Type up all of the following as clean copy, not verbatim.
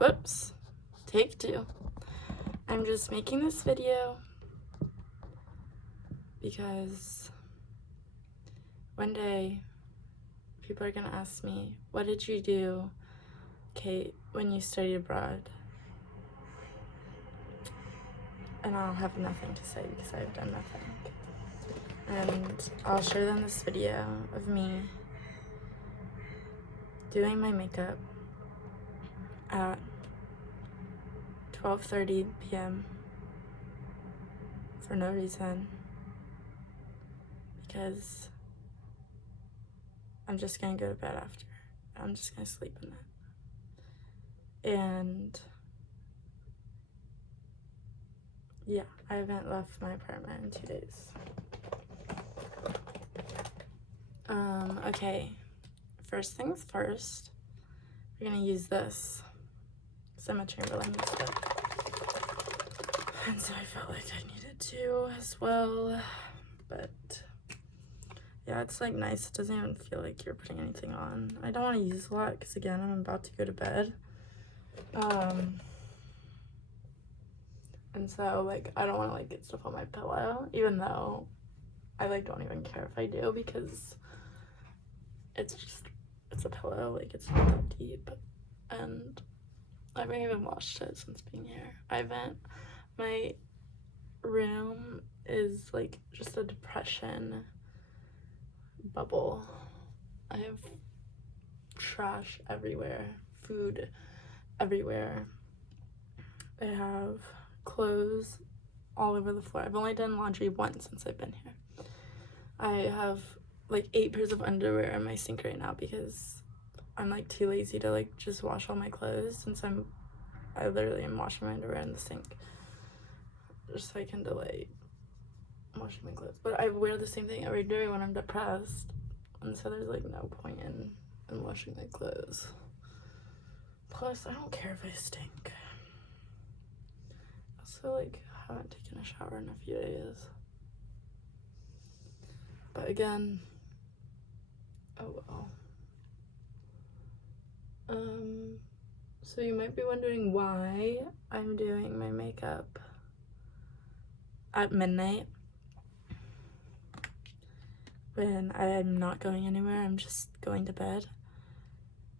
Whoops. Take two. I'm just making this video because one day people are gonna ask me, what did you do, Kate, when you studied abroad? And I'll have nothing to say because I've done nothing. And I'll show them this video of me doing my makeup at 12:30 p.m. for no reason, because I'm just gonna go to bed after. I'm just gonna sleep in it. And yeah, I haven't left my apartment in 2 days. Okay, first things first, we're gonna use this. Emma Chamberlain used it, and so I felt like I needed to as well. But yeah, it's like nice. It doesn't even feel like you're putting anything on. I don't want to use a lot because again, I'm about to go to bed. And so like I don't want to like get stuff on my pillow, even though I like don't even care if I do, because it's a pillow, like it's not that deep. And I haven't even washed it since being here. My room is like just a depression bubble. I have trash everywhere, food everywhere. I have clothes all over the floor. I've only done laundry once since I've been here. I have like 8 pairs of underwear in my sink right now because I'm like too lazy to like just wash all my clothes, since I literally am washing my underwear in the sink just so I can delay washing my clothes. But I wear the same thing every day when I'm depressed, and so there's like no point in washing my clothes. Plus, I don't care if I stink. Also, like, I haven't taken a shower in a few days. But again, oh well. So you might be wondering why I'm doing my makeup at midnight when I am not going anywhere. I'm just going to bed.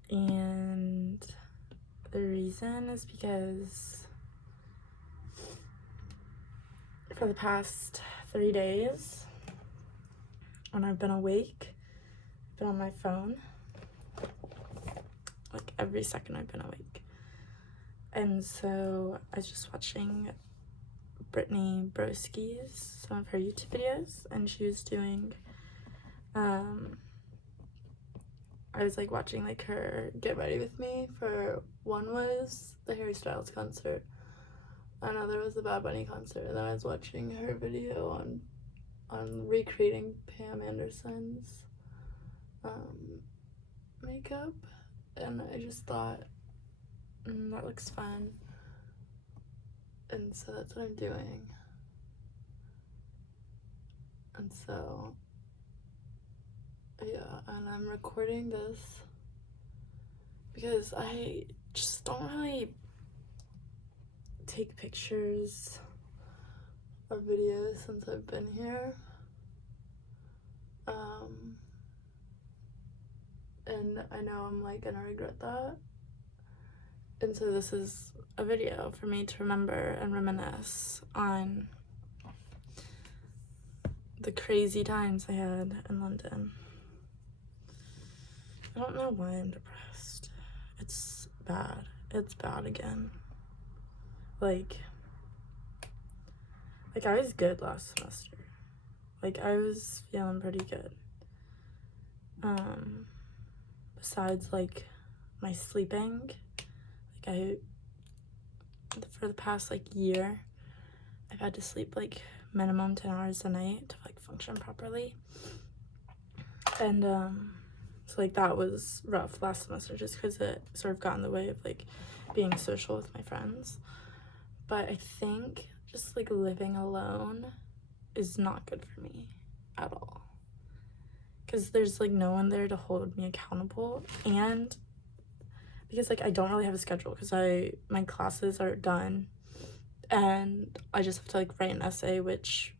And the reason is because for the past 3 days, when I've been awake, I've been on my phone. Like every second I've been awake. And so I was just watching Brittany Broski's, some of her YouTube videos, and she was doing, I was like watching like her get ready with me for, one was the Harry Styles concert, another was the Bad Bunny concert, and then I was watching her video on recreating Pam Anderson's makeup, and I just thought, that looks fun, and so that's what I'm doing. And so yeah, and I'm recording this because I just don't really take pictures or videos since I've been here. And I know I'm like gonna regret that. And so this is a video for me to remember and reminisce on the crazy times I had in London. I don't know why I'm depressed. It's bad. It's bad again. Like I was good last semester. Like I was feeling pretty good. Besides like my sleeping, like for the past like year, I've had to sleep like minimum 10 hours a night to like function properly. And so like that was rough last semester just because it sort of got in the way of like being social with my friends. But I think just like living alone is not good for me at all, because there's like no one there to hold me accountable, and because like I don't really have a schedule because my classes are done and I just have to like write an essay, which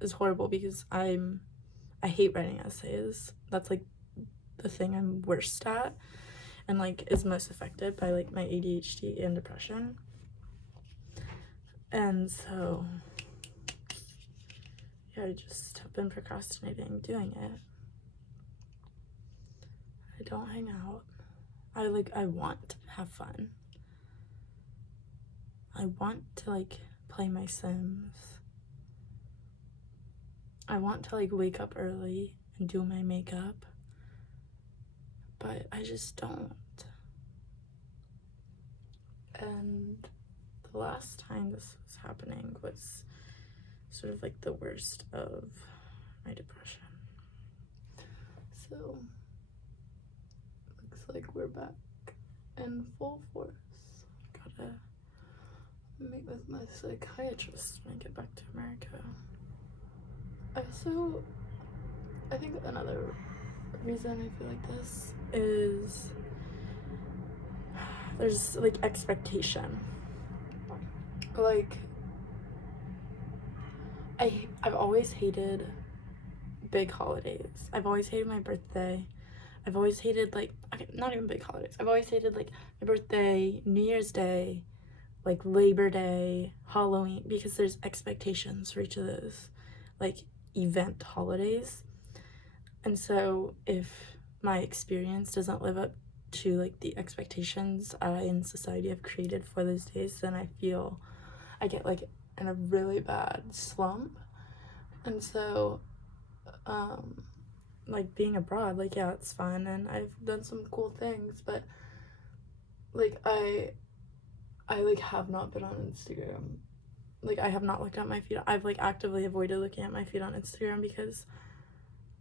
is horrible because I hate writing essays. That's like the thing I'm worst at and like is most affected by like my ADHD and depression. And so yeah, I just have been procrastinating doing it. I don't hang out. I want to have fun. I want to like play my Sims. I want to like wake up early and do my makeup, but I just don't. And the last time this was happening was sort of like the worst of my depression. So looks like we're back in full force. Gotta meet with my psychiatrist when I get back to America. I think another reason I feel like this is there's like expectation. Like I've always hated big holidays. I've always hated my birthday. I've always hated like, okay, not even big holidays. I've always hated like my birthday, New Year's Day, like Labor Day, Halloween, because there's expectations for each of those like event holidays. And so if my experience doesn't live up to like the expectations I in society have created for those days, then I get like in a really bad slump. And so like being abroad, like yeah, it's fun and I've done some cool things, but like I like have not been on Instagram. Like I have not looked at my feed. I've like actively avoided looking at my feed on Instagram because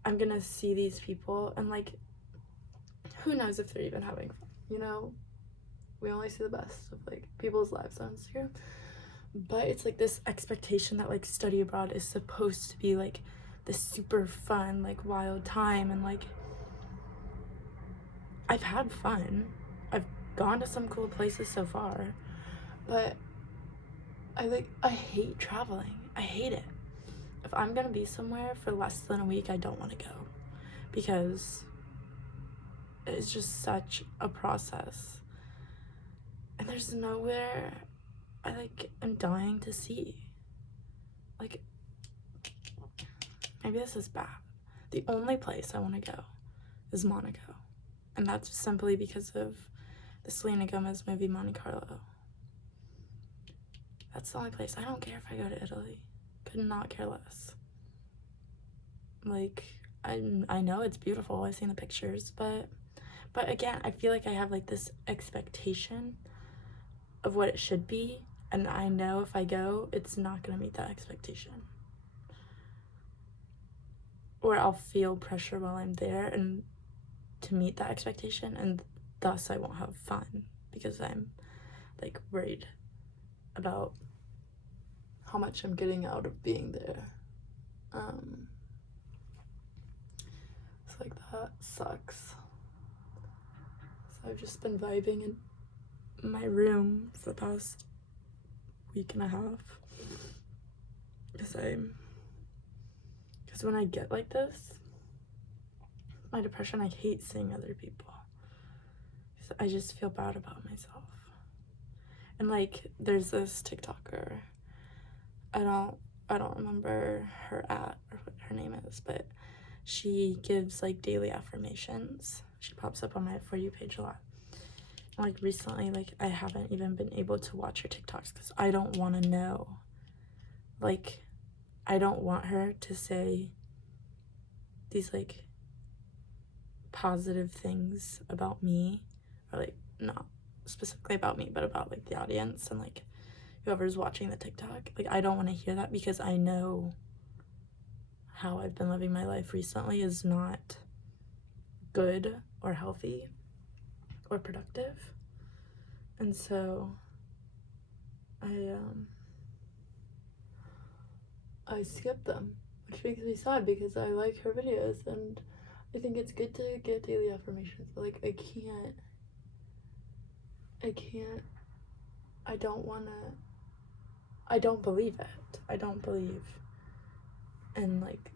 I'm gonna see these people and like who knows if they're even having fun, you know? We only see the best of like people's lives on Instagram. But it's like this expectation that like study abroad is supposed to be like this super fun, like wild time, and like I've had fun. I've gone to some cool places so far, but I hate traveling. I hate it. If I'm gonna be somewhere for less than a week, I don't want to go because it's just such a process. And there's nowhere I like am dying to see. Like maybe this is bad. The only place I want to go is Monaco. And that's simply because of the Selena Gomez movie Monte Carlo. That's the only place. I don't care if I go to Italy. Could not care less. Like I know it's beautiful. I've seen the pictures, but again, I feel like I have like this expectation of what it should be, and I know if I go, it's not gonna meet that expectation. Or I'll feel pressure while I'm there and to meet that expectation, and thus I won't have fun because I'm like worried about how much I'm getting out of being there. It's like that sucks. So I've just been vibing in my room for the past week and a half because when I get like this, my depression, I hate seeing other people. I just feel bad about myself. And like there's this TikToker, I don't remember her or what her name is, but she gives like daily affirmations. She pops up on my For You page a lot. And, like recently, like I haven't even been able to watch her TikToks because I don't want to know. Like I don't want her to say these like positive things about me, or like not specifically about me, but about like the audience and like whoever's watching the TikTok. Like I don't want to hear that because I know how I've been living my life recently is not good or healthy or productive. And so I skip them, which makes me sad because I like her videos and I think it's good to get daily affirmations, but like I can't I don't want to, I don't believe it. I don't believe in, like,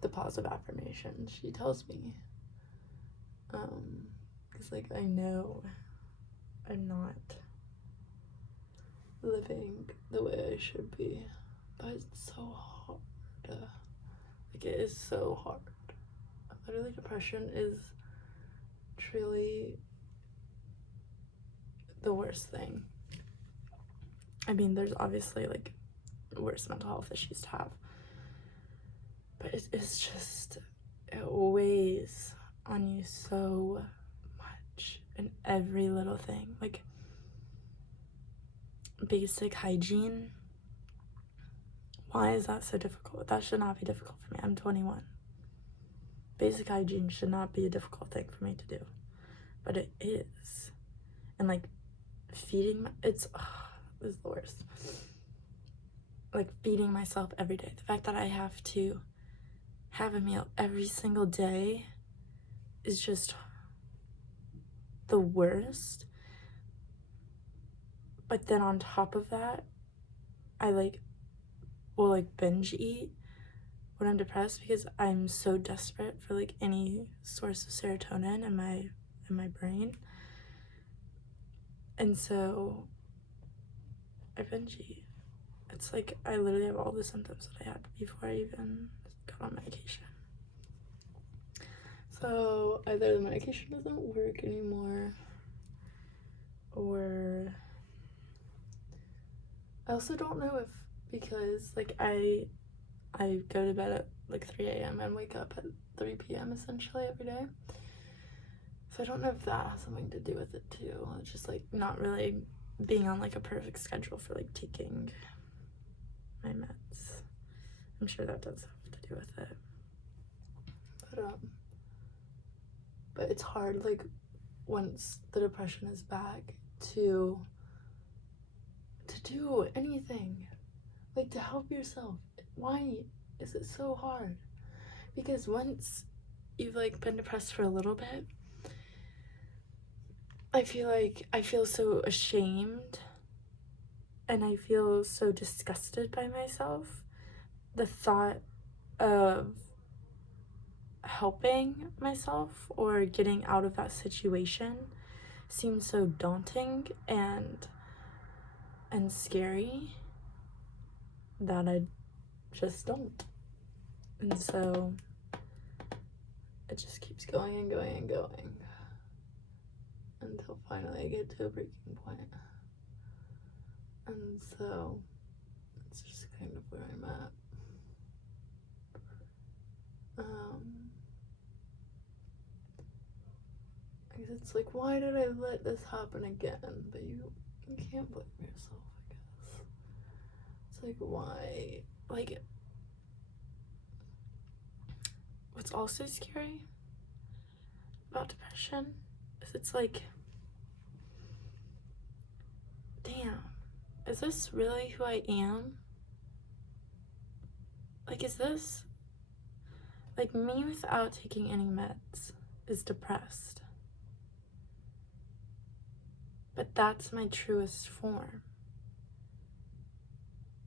the positive affirmation she tells me. Because, like, I know I'm not living the way I should be. But it's so hard. Like, it is so hard. Literally, depression is truly the worst thing. I mean, there's obviously, like, worse mental health issues to have. But it's just, it weighs on you so much in every little thing. Like, basic hygiene. Why is that so difficult? That should not be difficult for me. I'm 21. Basic hygiene should not be a difficult thing for me to do. But it is. And, like, feeding, it's the worst. Like, feeding myself every day. The fact that I have to have a meal every single day is just the worst. But then on top of that, I will binge eat when I'm depressed because I'm so desperate for like any source of serotonin in my brain. And so I binge eat. It's like I literally have all the symptoms that I had before I even got on medication. So either the medication doesn't work anymore, or I also don't know if, because like I go to bed at like 3 a.m. and wake up at 3 p.m. essentially every day. So I don't know if that has something to do with it too. It's just like not really being on like a perfect schedule for like taking my meds. I'm sure that does have to do with it. But it's hard, like, once the depression is back, to do anything, like, to help yourself. Why is it so hard? Because once you've like been depressed for a little bit, I feel so ashamed and I feel so disgusted by myself. The thought of helping myself or getting out of that situation seems so daunting and scary that I just don't. And so it just keeps going and going and going until finally I get to a breaking point. And so it's just kind of where I'm at. Because it's like, why did I let this happen again? But you can't blame yourself, I guess. It's like, why? Like, what's also scary about depression is it's like, damn, is this really who I am? Like, is this, like, me without taking any meds is depressed. But that's my truest form.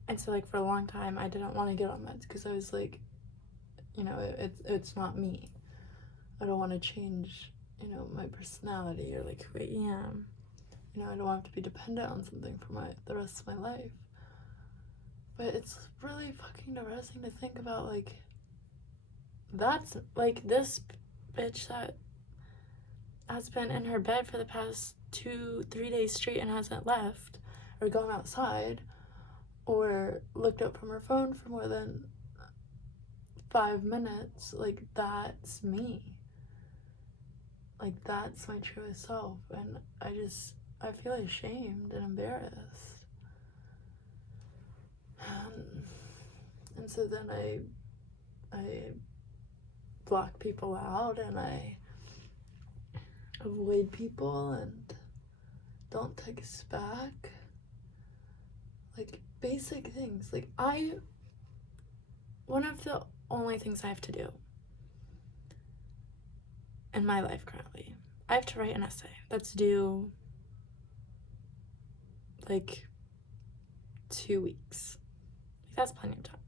And so, like, for a long time, I didn't want to get on meds because I was like, you know, it's not me. I don't want to change, you know, my personality or, like, who I am. You know, I don't want to be dependent on something for the rest of my life. But it's really fucking depressing to think about, like, that's, like, this bitch that has been in her bed for the past 2-3 days straight and hasn't left or gone outside or looked up from her phone for more than 5 minutes. Like, that's me. Like, that's my truest self. And I feel ashamed and embarrassed. And so then I block people out and I avoid people and don't text back. Like, basic things. Like, one of the only things I have to do in my life currently, I have to write an essay that's due like 2 weeks. That's plenty of time.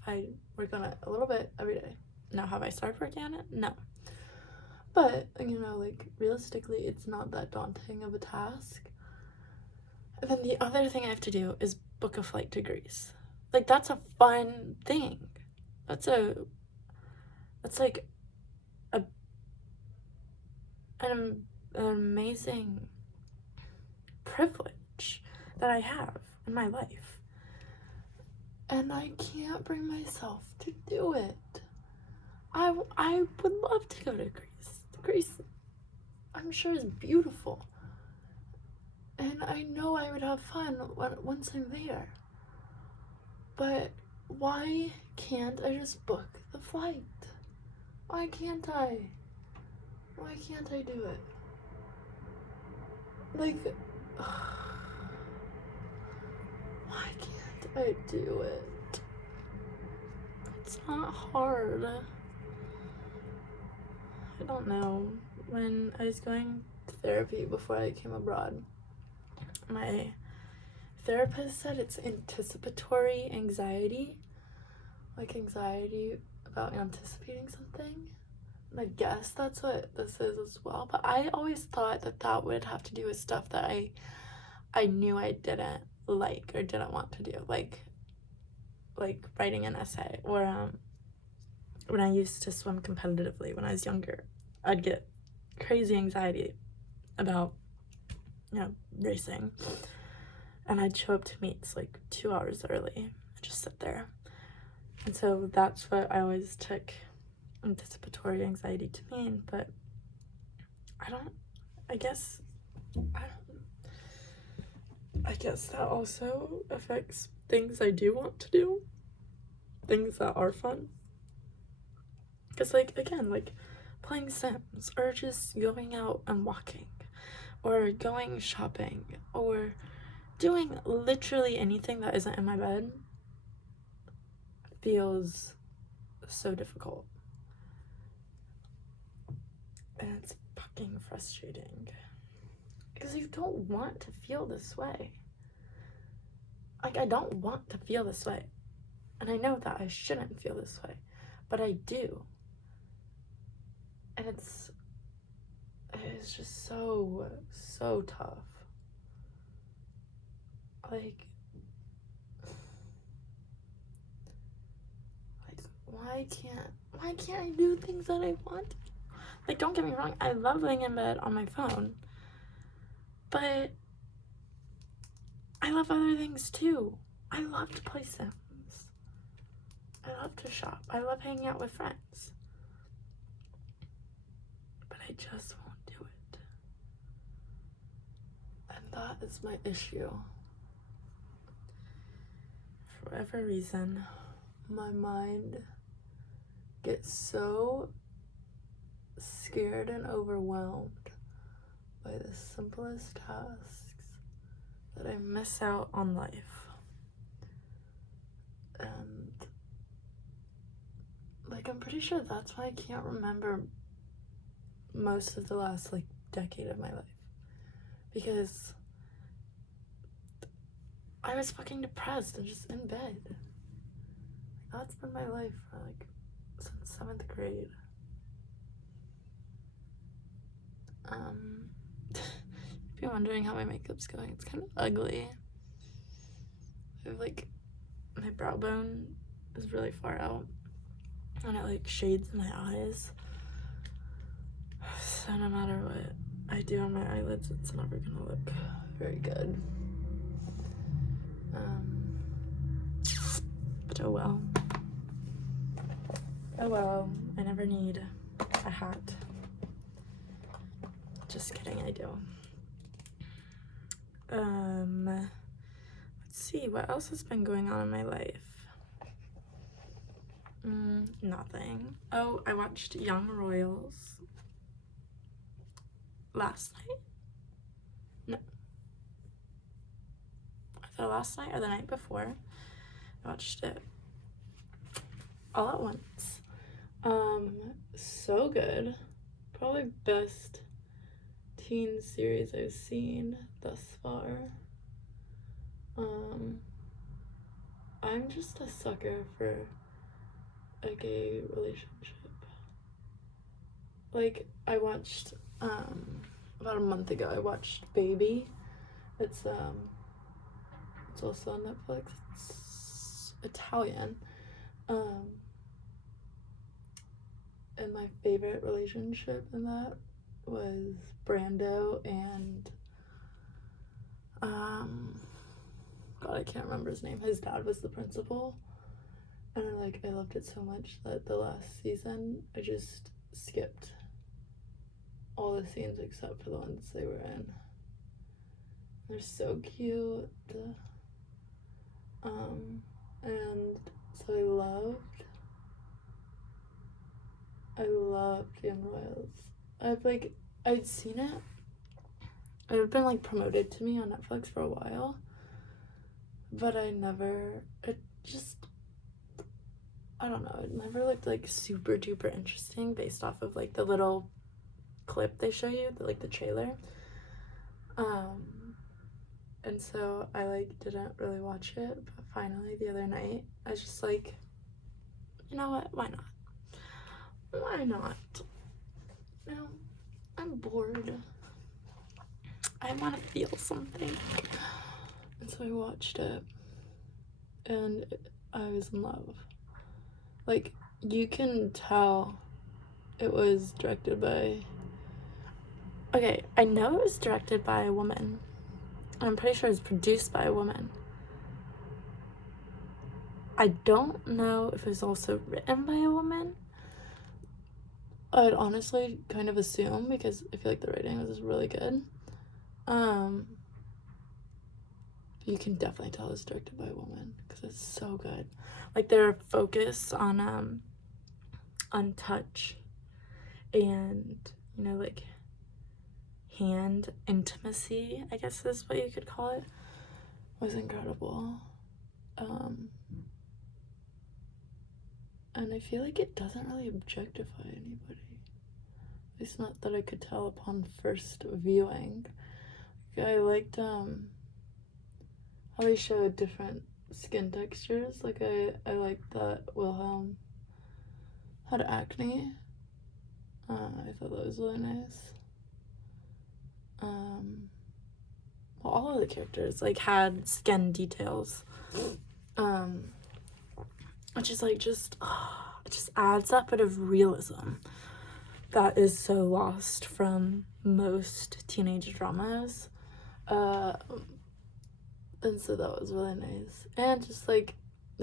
If I work on it a little bit every day. Now, have I started working on it? No. But, like, realistically, it's not that daunting of a task. And then the other thing I have to do is book a flight to Greece. Like, that's a fun thing. That's like an amazing privilege that I have in my life. And I can't bring myself to do it. I would love to go to Greece. Greece, I'm sure, is beautiful. And I know I would have fun once I'm there. But why can't I just book the flight? Why can't I? Why can't I do it? Like, why can't I do it? It's not hard. I don't know. When I was going to therapy before I came abroad, my therapist said it's anticipatory anxiety. Like anxiety about anticipating something. And I guess that's what this is as well. But I always thought that would have to do with stuff that I knew I didn't like or didn't want to do. Like writing an essay, or when I used to swim competitively when I was younger, I'd get crazy anxiety about, racing. And I'd show up to meets like 2 hours early and just sit there. And so that's what I always took anticipatory anxiety to mean. But I guess that also affects things I do want to do. Things that are fun. Because, again, playing Sims, or just going out and walking, or going shopping, or doing literally anything that isn't in my bed feels so difficult. And it's fucking frustrating. Because you don't want to feel this way. I don't want to feel this way. And I know that I shouldn't feel this way. But I do. And it's just so tough. Why can't I do things that I want? Don't get me wrong, I love laying in bed on my phone. But I love other things too. I love to play Sims. I love to shop. I love hanging out with friends. But I just won't do it. And that is my issue. For whatever reason, my mind gets so scared and overwhelmed by the simplest tasks that I miss out on life. And I'm pretty sure that's why I can't remember most of the last decade of my life, because I was fucking depressed and just in bed. That's been my life for since 7th grade. If you're wondering how my makeup's going, it's kind of ugly. I have my brow bone is really far out, and it shades my eyes. So no matter what I do on my eyelids, it's never gonna look very good. But oh well. Oh well, I never need a hat. Just kidding, I do. Let's see, what else has been going on in my life? Nothing. Oh, I watched Young Royals last night? No. Either last night or the night before. I watched it all at once. So good. Probably best teen series I've seen thus far. I'm just a sucker for a gay relationship. Like, I watched, about a month ago, I watched Baby. It's also on Netflix. It's Italian. And my favorite relationship in that was Brando and, God, I can't remember his name. His dad was the principal. And I loved it so much that the last season, I just skipped all the scenes except for the ones they were in. They're so cute. And so I loved Young Royals. I'd seen it. It had been promoted to me on Netflix for a while, but it never looked super duper interesting based off of the little clip they show you, the trailer. And so I didn't really watch it, but finally the other night I was just you know what, why not? I'm bored. I want to feel something. And so I watched it and I was in love. You can tell it was directed by... Okay, I know it was directed by a woman. I'm pretty sure it was produced by a woman. I don't know if it was also written by a woman. I'd honestly kind of assume, because I feel like the writing was really good. You can definitely tell it's directed by a woman because it's so good. Their focus on touch and hand intimacy, I guess is what you could call it, was incredible. And I feel like it doesn't really objectify anybody. At least not that I could tell upon first viewing. I liked how they showed different skin textures. I liked that Wilhelm had acne. I thought that was really nice. Well, all of the characters had skin details, which is it just adds that bit of realism that is so lost from most teenage dramas. And so that was really nice. And just the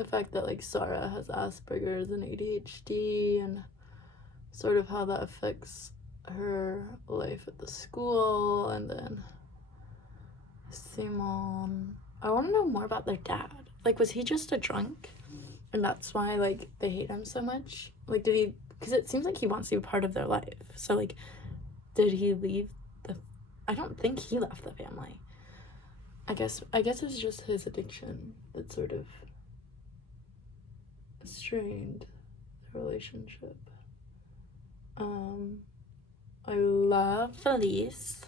fact that Sarah has Asperger's and ADHD, and sort of how that affects her life at the school. And then Simon, I want to know more about their dad. Was he just a drunk and that's why they hate him so much? Did he, because it seems like he wants to be part of their life, so did he leave I don't think he left the family. I guess it's just his addiction that sort of strained the relationship. I love Felice.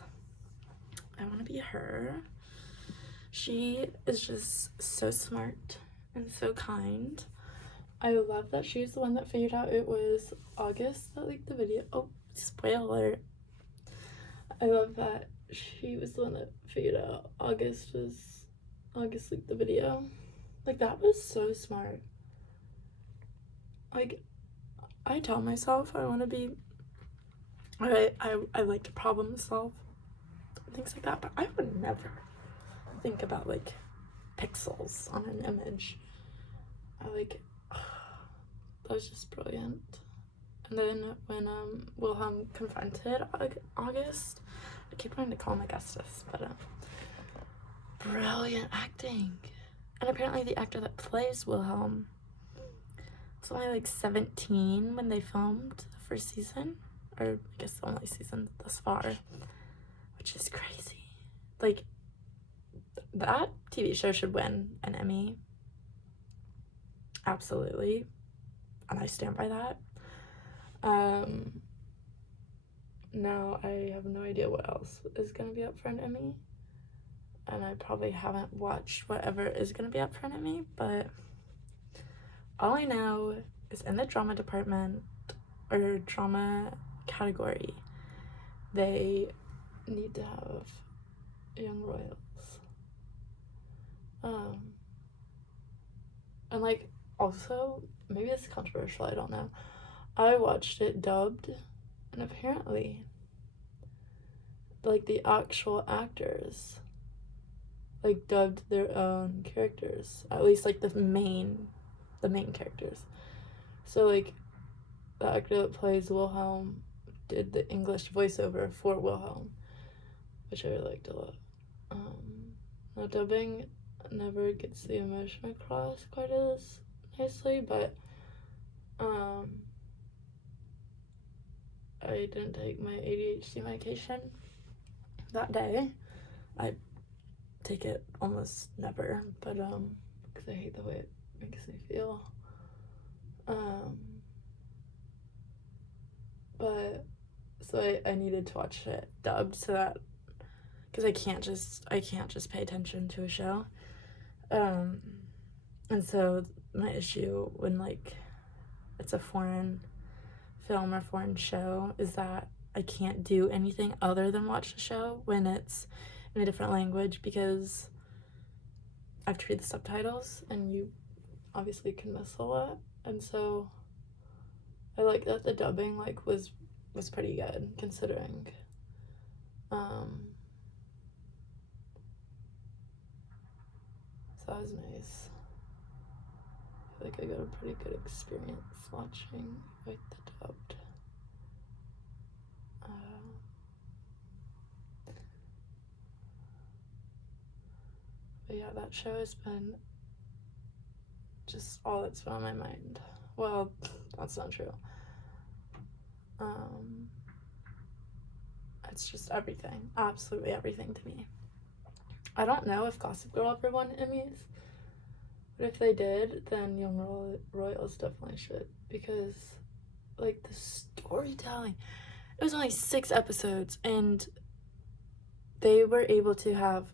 I want to be her. She is just so smart and so kind. I love that she's the one that figured out it was August that leaked the video. Oh, spoiler. I love that she was the one that figured out August leaked the video. That was so smart. I tell myself I want to be, I like to problem solve, things like that, but I would never think about pixels on an image. That was just brilliant. And then when Wilhelm confronted August, I keep wanting to call him Augustus, but brilliant acting. And apparently the actor that plays Wilhelm was only 17 when they filmed the first season, or I guess the only season thus far, which is crazy. That TV show should win an Emmy. Absolutely. And I stand by that. Now I have no idea what else is going to be up for an Emmy. And I probably haven't watched whatever is going to be up for an Emmy, but all I know is in the drama department or drama category, they need to have young royals. And like, also, maybe it's controversial, I don't know. I watched it dubbed, and apparently, like, the actual actors, like, dubbed their own characters. At least, like, the main characters. So, like, the actor that plays Wilhelm did the English voiceover for Wilhelm, which I really liked a lot. Now, dubbing never gets the emotion across quite as nicely, but I didn't take my ADHD medication that day. I take it almost never, but because I hate the way it makes me feel. But so I needed to watch it dubbed, so that, because I can't just pay attention to a show. And so my issue when, like, it's a foreign film or foreign show is that I can't do anything other than watch the show when it's in a different language, because I have to read the subtitles and you obviously can miss a lot. And so I like that the dubbing, like, was pretty good considering. So that was nice. I feel like I got a pretty good experience watching with the dubbed. But yeah, that show has been just all that's been on my mind. Well, that's not true. It's just everything, absolutely everything to me. I don't know if Gossip Girl ever won Emmys, but if they did, then Young Royals definitely should, because, like, the storytelling, it was only 6 episodes, and they were able to have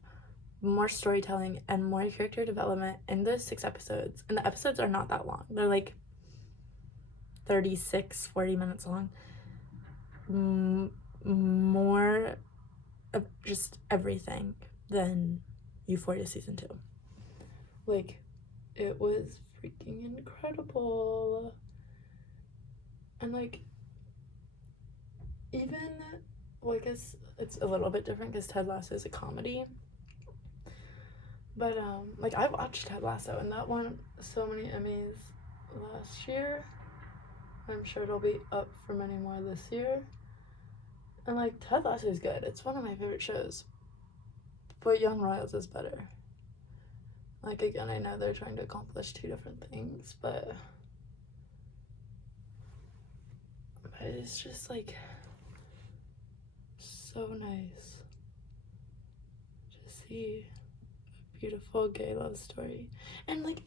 more storytelling and more character development in those 6 episodes. And the episodes are not that long. They're like 40 minutes long. More of just everything than Euphoria season 2. Like, it was freaking incredible. And, like, even, well, I guess it's a little bit different because Ted Lasso is a comedy. But, like, I watched Ted Lasso, and that won so many Emmys last year. I'm sure it'll be up for many more this year. And, like, Ted Lasso is good. It's one of my favorite shows. But Young Royals is better. Like, again, I know they're trying to accomplish 2 different things, but it's just, like, so nice to see a beautiful gay love story. And, like,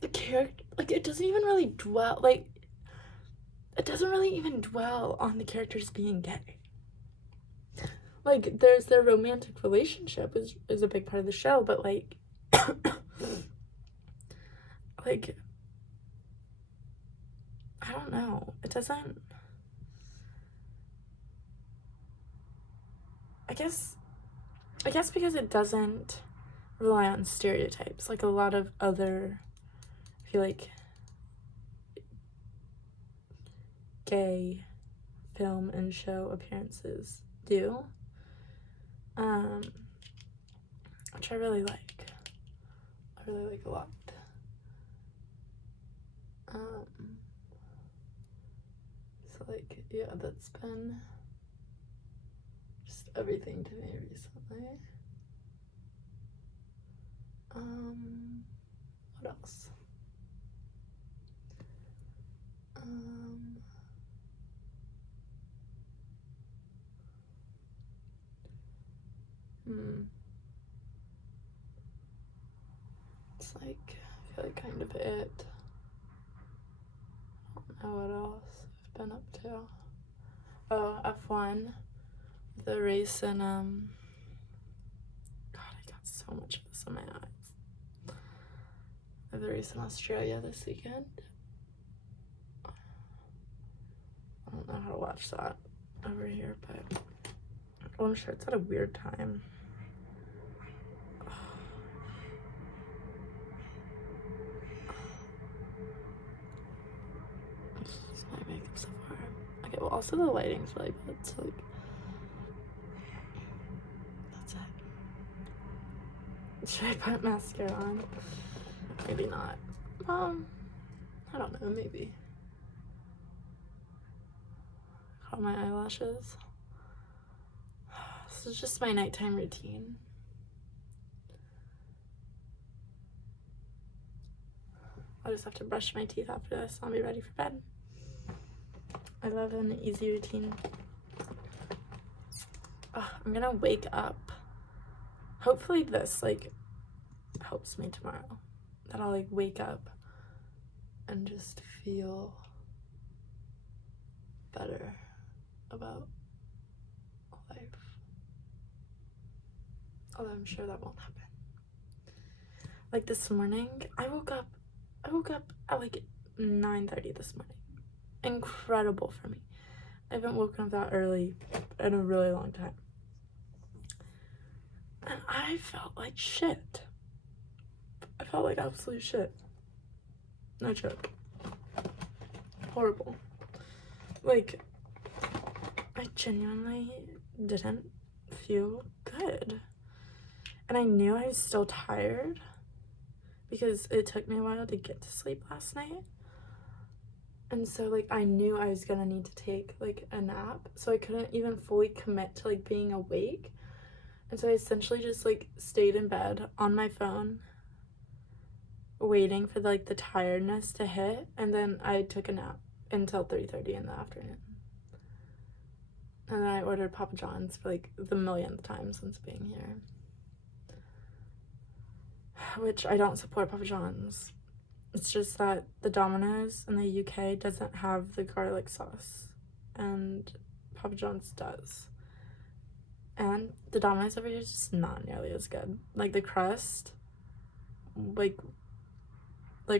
the character, like, it doesn't even really dwell, like, it doesn't really even dwell on the characters being gay. Like, there's their romantic relationship is a big part of the show, but, like, like, I don't know. It doesn't, I guess because it doesn't rely on stereotypes like a lot of other, I feel like, gay film and show appearances do, which I really like a lot. So, like, yeah, that's been just everything to me recently. What else? It's like, I feel like kind of it. I don't know what else I've been up to. Oh, F1, the race, and God, I got so much of this on my eyes. The the race in Australia this weekend. I don't know how to watch that over here, but I'm sure it's at a weird time. My makeup so far. Okay, well, also the lighting's really good, so like, that's it. Should I put mascara on? Maybe not. I don't know, maybe. Curl my eyelashes. This is just my nighttime routine. I'll just have to brush my teeth after this. I'll be ready for bed. I love an easy routine. I'm gonna wake up. Hopefully this like helps me tomorrow. That I'll like wake up and just feel better about life. Although I'm sure that won't happen. Like this morning, I woke up at like 9:30 this morning. Incredible for me. I haven't woken up that early in a really long time. And I felt like shit. I felt like absolute shit. No joke. Horrible. Like, I genuinely didn't feel good. And I knew I was still tired because it took me a while to get to sleep last night. And so like I knew I was gonna need to take like a nap, so I couldn't even fully commit to like being awake. And so I essentially just like stayed in bed on my phone waiting for like the tiredness to hit, and then I took a nap until 3:30 in the afternoon. And then I ordered Papa John's for like the millionth time since being here, which I don't support Papa John's. It's just that the Domino's in the UK doesn't have the garlic sauce, and Papa John's does. And the Domino's over here is just not nearly as good. Like the crust, like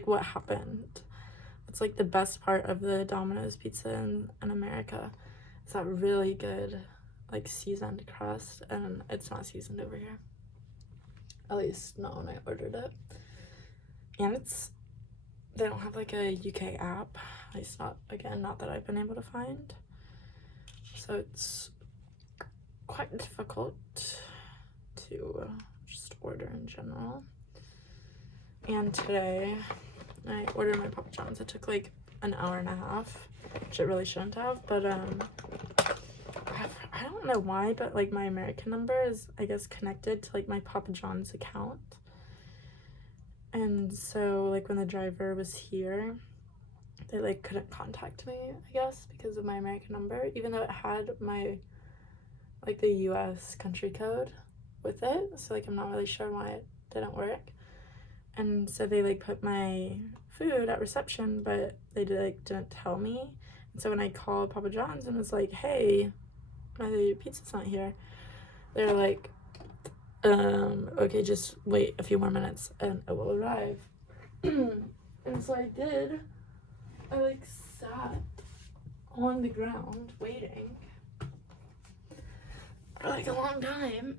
what happened? It's like the best part of the Domino's pizza in America. It's that really good, like seasoned crust, and it's not seasoned over here. At least not when I ordered it. And they don't have like a UK app, at least not that I've been able to find. So it's quite difficult to just order in general. And today I ordered my Papa John's. It took like an hour and a half, which it really shouldn't have, but I don't know why, but like my American number is, I guess, connected to like my Papa John's account. And so like when the driver was here, they like couldn't contact me, I guess, because of my American number, even though it had my like the US country code with it. So like I'm not really sure why it didn't work. And so they like put my food at reception, but they didn't tell me. And so when I called Papa John's and was like, hey, my pizza's not here, they're like, okay, just wait a few more minutes and it will arrive. And so I did. I like sat on the ground waiting for like a long time,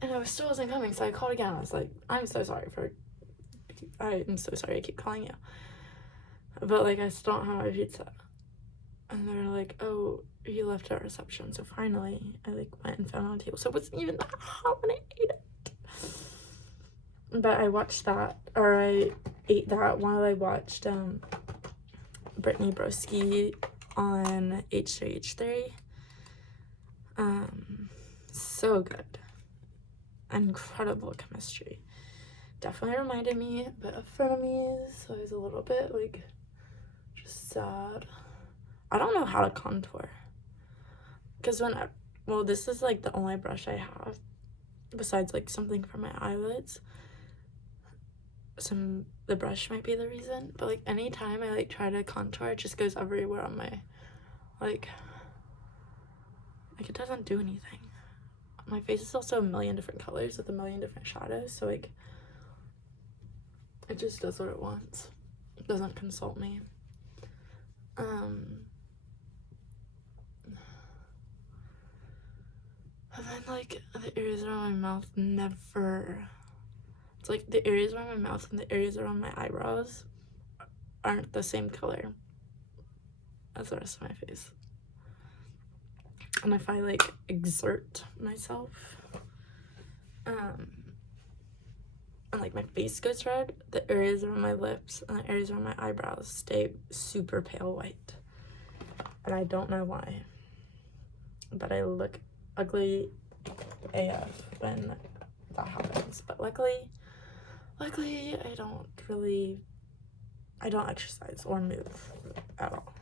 and it still wasn't coming. So I called again. I was like, I'm so sorry I keep calling you, but like I still don't have my pizza. And they're like, oh, you left at reception. So finally I like went and found it on the table. So it wasn't even that hot when I ate it. But I watched that, or I ate that while I watched Brittany Broski on H3H3. So good. Incredible chemistry. Definitely reminded me a bit of frenemies, so I was a little bit like just sad. I don't know how to contour, because this is like the only brush I have besides like something for my eyelids. The brush might be the reason, but like anytime I like try to contour, it just goes everywhere on my like it doesn't do anything. My face is also a million different colors with a million different shadows, so like It just does what it wants. It doesn't consult me. And then, like, the areas around my mouth never... It's like the areas around my mouth and the areas around my eyebrows aren't the same color as the rest of my face. And if I, like, exert myself, and, like, my face goes red, the areas around my lips and the areas around my eyebrows stay super pale white. And I don't know why. But I look ugly AF when that happens. But luckily, I don't exercise or move at all.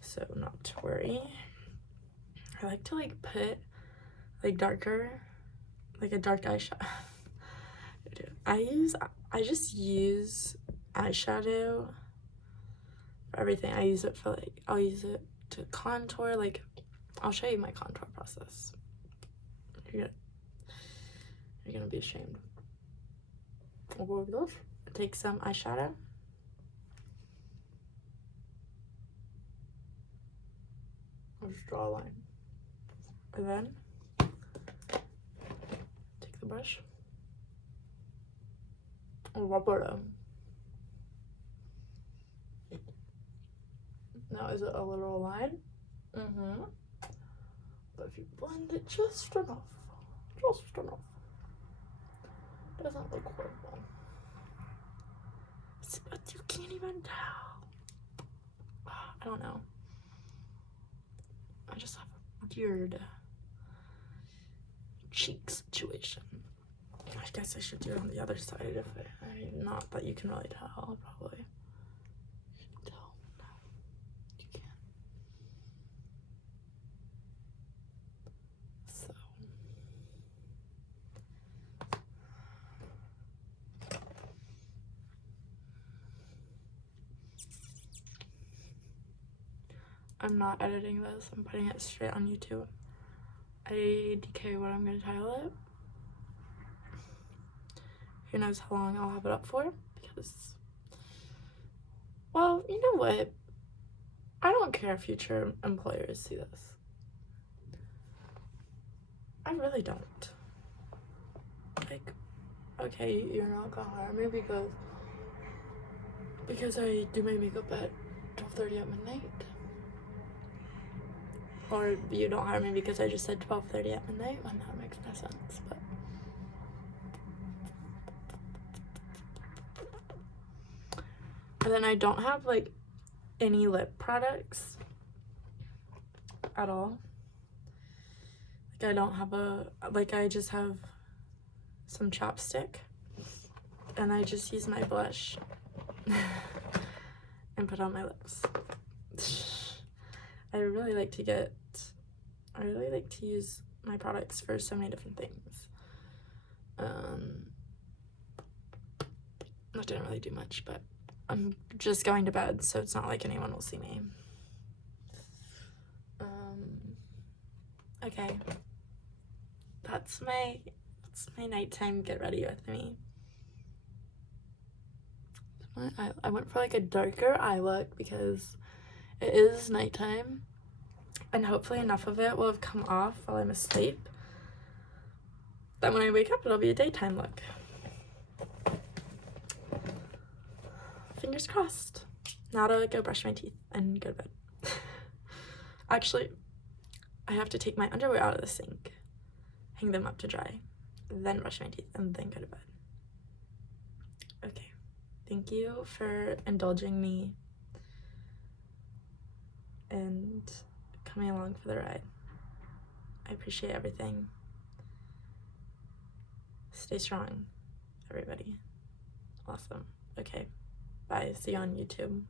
So not to worry. I like to, like, put, like, darker, like, a dark eyeshadow. I just use eyeshadow for everything. I use it for, like, I'll use it to contour. Like, I'll show you my contour process. You're gonna be ashamed. I'll go over those. Take some eyeshadow. I'll just draw a line. And then take the brush and rub it in. Now, is it a literal line? Mm-hmm. But if you blend it just enough, it doesn't look horrible. But you can't even tell. I don't know. I just have a weird cheek situation. I guess I should do it on the other side if not that you can really tell, probably. You can tell. No, you can't. So. I'm not editing this. I'm putting it straight on YouTube. I DK what I'm gonna title it. Who knows how long I'll have it up for, because, well, you know what? I don't care if future employers see this. I really don't. Like, okay, you're not gonna hire me because I do my makeup at 12:30 at midnight. Or you don't hire me because I just said 12:30 at midnight, when that makes no sense, but. And then I don't have, like, any lip products at all. Like, I don't have I just have some chapstick, and I just use my blush and put on my lips. I really like to use my products for so many different things. That didn't really do much, but I'm just going to bed, so it's not like anyone will see me. Okay. That's my nighttime get ready with me. I went for, like, a darker eye look because it is nighttime, and hopefully enough of it will have come off while I'm asleep that when I wake up it'll be a daytime look. Fingers crossed. Now to go brush my teeth and go to bed. Actually, I have to take my underwear out of the sink, hang them up to dry, then brush my teeth, and then go to bed. Okay. Thank you for indulging me and coming along for the ride. I appreciate everything. Stay strong, everybody. Awesome. Okay. Bye. See you on YouTube.